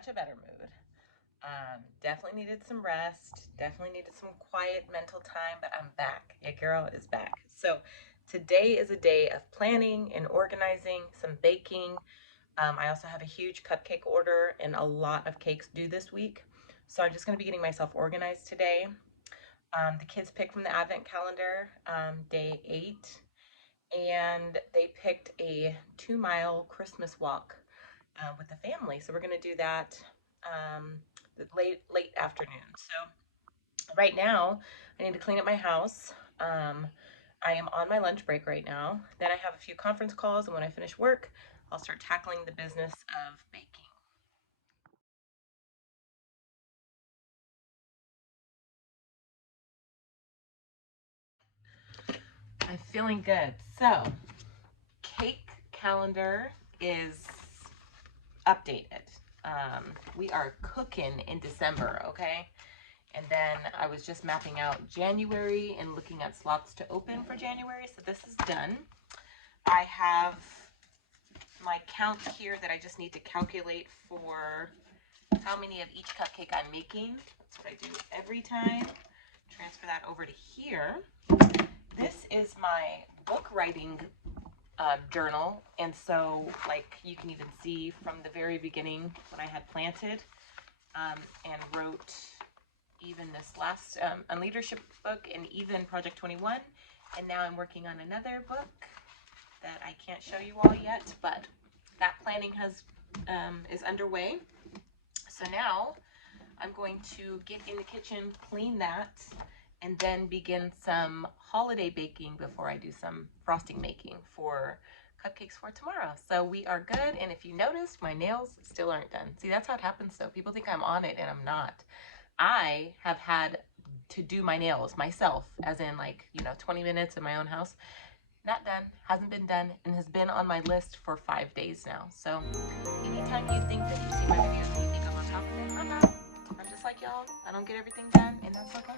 much a better mood. Definitely needed some rest, definitely needed some quiet mental time, but I'm back. Your girl is back. So today is a day of planning and organizing, some baking. I also have a huge cupcake order and a lot of cakes due this week. So I'm just going to be getting myself organized today. The kids picked from the advent calendar, day 8, and they picked a 2-mile Christmas walk with the family. So we're going to do that late afternoon. So right now, I need to clean up my house. I am on my lunch break right now. Then I have a few conference calls, and when I finish work, I'll start tackling the business of baking. I'm feeling good. So, cake calendar is updated. We are cooking in December, okay? And then I was just mapping out January and looking at slots to open for January. So this is done. I have my count here that I just need to calculate for how many of each cupcake I'm making. That's what I do every time. Transfer that over to here. This is my book writing journal. And so like you can even see from the very beginning when I had planted and wrote even this last leadership book and even Project 21. And now I'm working on another book that I can't show you all yet, but that planning is underway. So now I'm going to get in the kitchen, clean that, and then begin some holiday baking before I do some frosting making for cupcakes for tomorrow. So we are good. And if you notice, my nails still aren't done. See, that's how it happens though. People think I'm on it and I'm not. I have had to do my nails myself, as in 20 minutes in my own house. Not done, hasn't been done, and has been on my list for 5 days now. So anytime you think that you see my videos and you think I'm on top of it, I'm not. I'm just like y'all. I don't get everything done, and that's okay.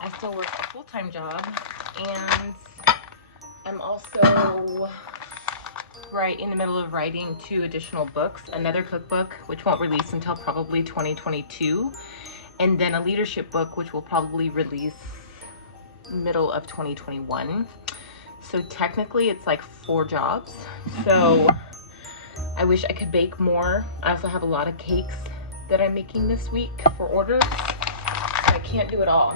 I still work a full-time job, and I'm also right in the middle of writing 2 additional books, another cookbook, which won't release until probably 2022, and then a leadership book, which will probably release middle of 2021. So technically it's like 4 jobs. So I wish I could bake more. I also have a lot of cakes that I'm making this week for orders. So I can't do it all.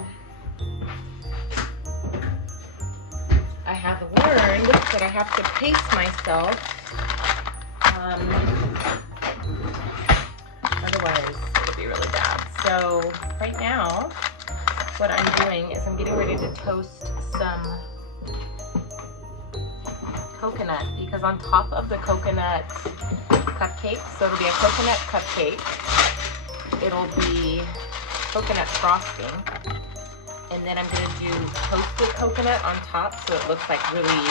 I have learned that I have to pace myself. Otherwise, it'll be really bad. So right now, what I'm doing is I'm getting ready to toast some coconut, because on top of the coconut cupcake, so it'll be a coconut cupcake, it'll be coconut frosting, and then I'm going to do toasted coconut on top so it looks like really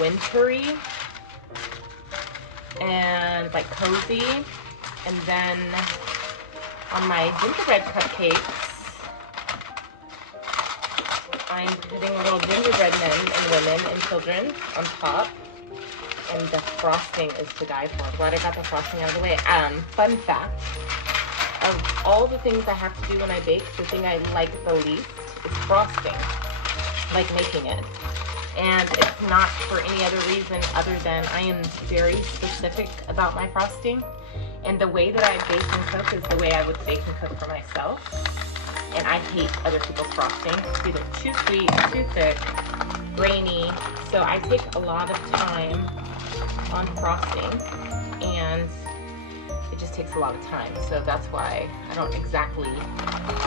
wintry and like cozy. And then on my gingerbread cupcakes, I'm putting little gingerbread men and women and children on top, and the frosting is to die for. I'm glad I got the frosting out of the way. Fun fact, of all the things I have to do when I bake, the thing I like the least is frosting, like making it. And it's not for any other reason other than I am very specific about my frosting. And the way that I bake and cook is the way I would bake and cook for myself. And I hate other people's frosting. It's either too sweet, too thick, grainy. So I take a lot of time on frosting, and it just takes a lot of time. So that's why I don't exactly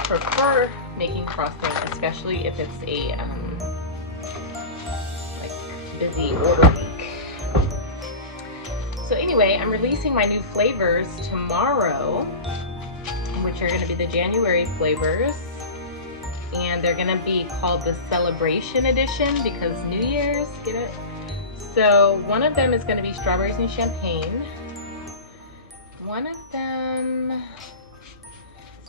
prefer making frosting, especially if it's a busy order week. So anyway, I'm releasing my new flavors tomorrow, which are going to be the January flavors. And and they're gonna be called the Celebration Edition because New Year's, get it? So one of them is gonna be strawberries and champagne. One of them,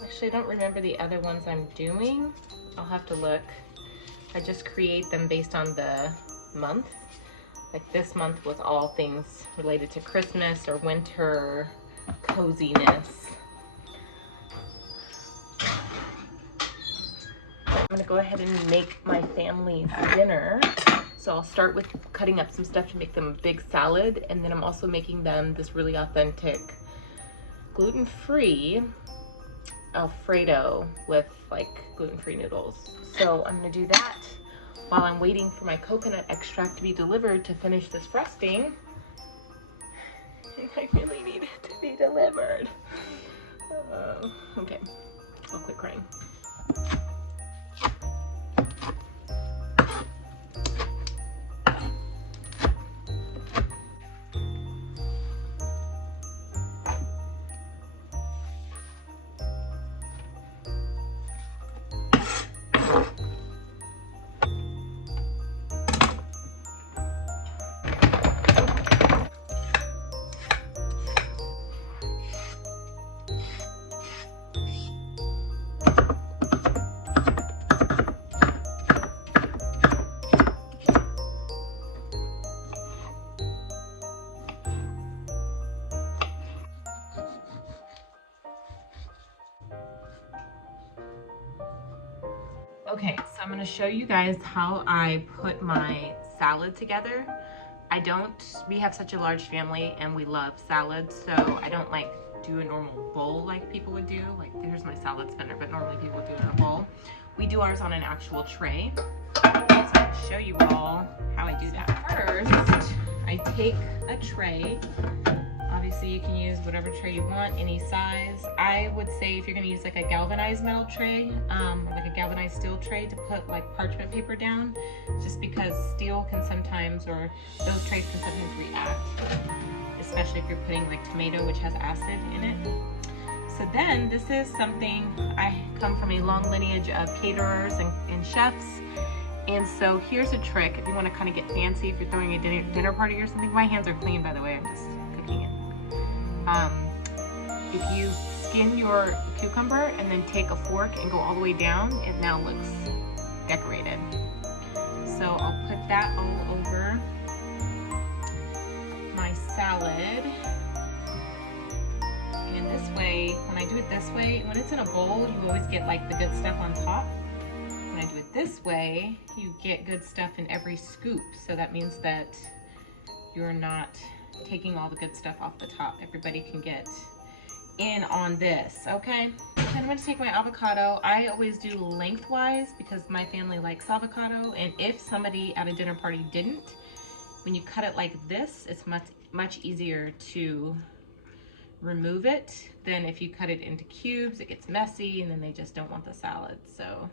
actually I don't remember the other ones I'm doing. I'll have to look. I just create them based on the month. Like this month was all things related to Christmas or winter coziness. I'm gonna go ahead and make my family's dinner. So I'll start with cutting up some stuff to make them a big salad, and then I'm also making them this really authentic gluten-free Alfredo with like gluten-free noodles. So I'm gonna do that while I'm waiting for my coconut extract to be delivered to finish this frosting. I really need it to be delivered. Okay, I'll quit crying. Okay, so I'm gonna show you guys how I put my salad together. We have such a large family and we love salad, so I don't like do a normal bowl like people would do. Like here's my salad spinner, but normally people would do it in a bowl. We do ours on an actual tray. So I'll show you all how I do that. First, I take a tray. Obviously you can use whatever tray you want, any size. I would say if you're gonna use like a galvanized metal tray, or like a galvanized steel tray to put like parchment paper down, just because steel can sometimes, or those trays can sometimes react, especially if you're putting like tomato, which has acid in it. So then this is something, I come from a long lineage of caterers and chefs. And so here's a trick if you want to kind of get fancy, if you're throwing a dinner party or something. My hands are clean, by the way, I'm just cooking it. If you skin your cucumber and then take a fork and go all the way down, it now looks decorated. So I'll put that all over my salad. And this way, when I do it this way, when it's in a bowl, you always get like the good stuff on top. When I do it this way, you get good stuff in every scoop. So that means that you're not taking all the good stuff off the top. Everybody can get in on this, okay? Then I'm gonna take my avocado. I always do lengthwise because my family likes avocado, and if somebody at a dinner party didn't, when you cut it like this, it's much easier to remove it than if you cut it into cubes. It gets messy and then they just don't want the salad. So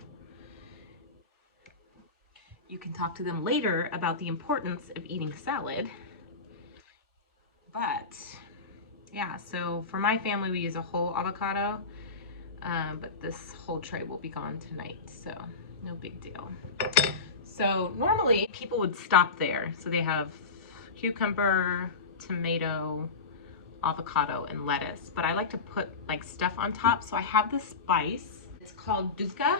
you can talk to them later about the importance of eating salad. But yeah, so for my family, we use a whole avocado, but this whole tray will be gone tonight, so no big deal. So normally people would stop there. So they have cucumber, tomato, avocado, and lettuce, but I like to put like stuff on top. So I have this spice. It's called Dukkha,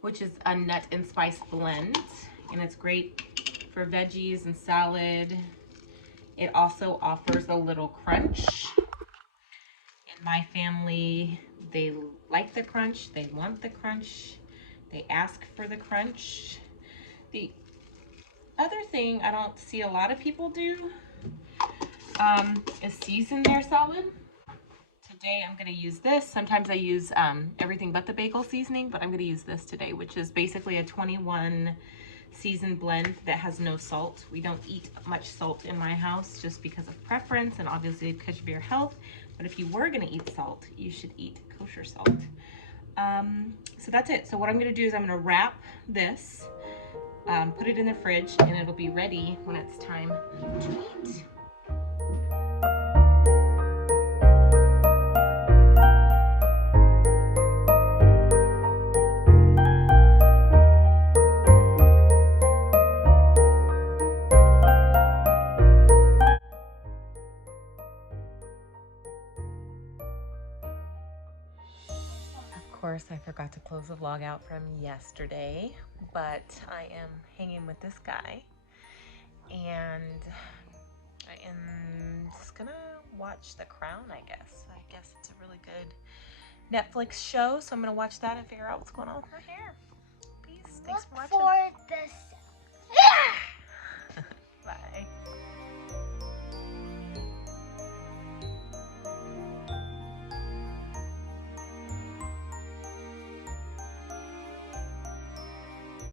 which is a nut and spice blend, and it's great for veggies and salad. It also offers a little crunch. In my family, they like the crunch, they want the crunch, they ask for the crunch. The other thing I don't see a lot of people do is season their salad. Today I'm gonna use this. Sometimes I use everything but the bagel seasoning, but I'm gonna use this today, which is basically a 21 seasoned blend that has no salt. We don't eat much salt in my house just because of preference and obviously because of your health. But if you were gonna eat salt, you should eat kosher salt. So that's it. So what I'm gonna do is I'm gonna wrap this, put it in the fridge, and it'll be ready when it's time to eat. course, I forgot to close the vlog out from yesterday, but I am hanging with this guy, and I am just gonna watch The Crown, I guess. I guess it's a really good Netflix show, so I'm gonna watch that and figure out what's going on with my hair. Peace. Thanks for watching. Look for